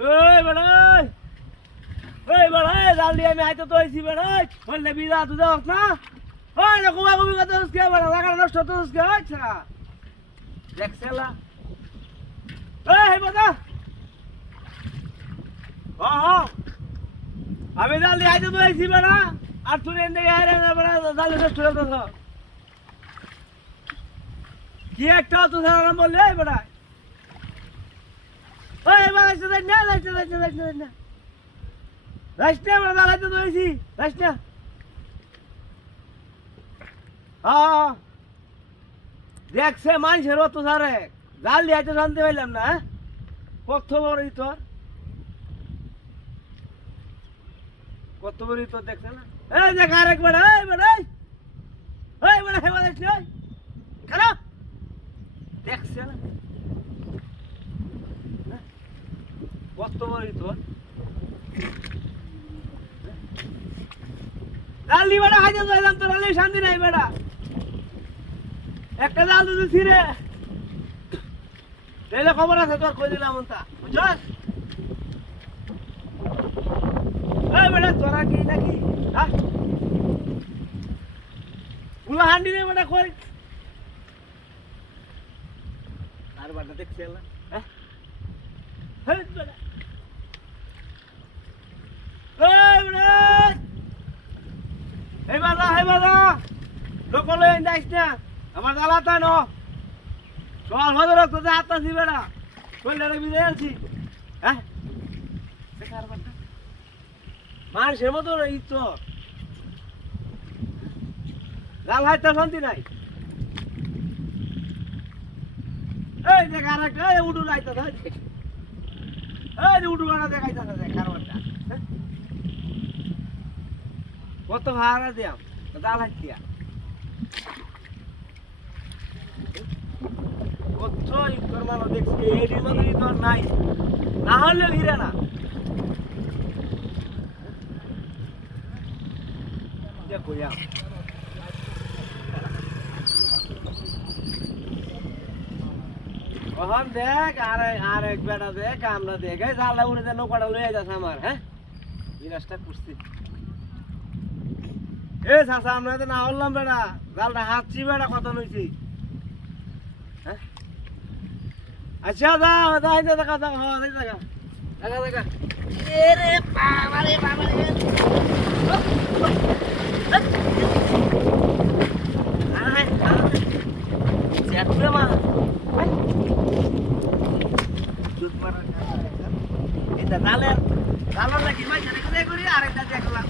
এই বেড়াই জাল দিয়ে আমি হাইতে তো হয়েছি বেড়াই বললে বিদা তুই যাস না ওই না কুবা কুবি কথা কে বেড়া লাগা নষ্ট তো কে আচ্ছা দেখছেলা এই বাবা হ্যাঁ আমি জাল দিয়ে হাইতে তো হয়েছি বেড়া আর তুই এনে গেরে না বেড়া জাল নষ্ট হয়ে তো কি একটা তো সারা বললে এই বেড়া ওই বেড়া সে না রাইসনা আমরা দাঁড়াইতে দইছি রাইসনা দেখছে মানুষের অত সারে জাল দিয়াতে শান্তি পাইলাম না কত বড় তোর কত বড় তোর দেখছে না এই দেখ আরেক বেড়া হেবা দেখছি ওই খারাপ দেখছে না কত বড় তোর জাল দি বেড়া হাইতে যাইলাম তোর আলে শান্তি নাই বেড়া একটা জাল দিতে ছিরে তাইলে খবর আছে তোর কই দিলাম তা বুঝছস এই বেড়া তোরা কি নাকি হ্যাঁ উলা হান্ডি রে বেড়া কই আর বাড়া দেখছিস না হ্যাঁ হেই বেড়া এই বাবা লোকলে যাইস না আমার জ্বালাতা ন সকাল হজর তোদের হাতটা ছিবে না কইলে বিজয় আনছি হ্যাঁ মানুষের মতো ঈদ তো জাল হাইতে শান্তি নাই এই দেখ আর একটা উডু লাইতে এই উডু গানা দেখাইতেছে দেখ কারবারটা কত ভাড়া দিয়াম জাল হাইতিয়া কত ইকর মাল দেখছি এডির মতো ইকর নাই না হলে ভিড়ে না দেখো ইয়া ওহন দেখ আর এক বেটা দেখ আমরা দেখ এই জালটা উড়ে দে নৌকাটা লইয়া যাস আমার হ্যাঁ বিরাজটা করছি এ চাচা আমরা তো না হলাম বেড়া জালটা হাতছি বেড়া কত নইছি হ্যাঁ আচ্ছা দা দেখা এ রে বাবা রে মা দুধ মারা এটা জালের নাকি মাইছে রেখে করি আর একটা দেখলাম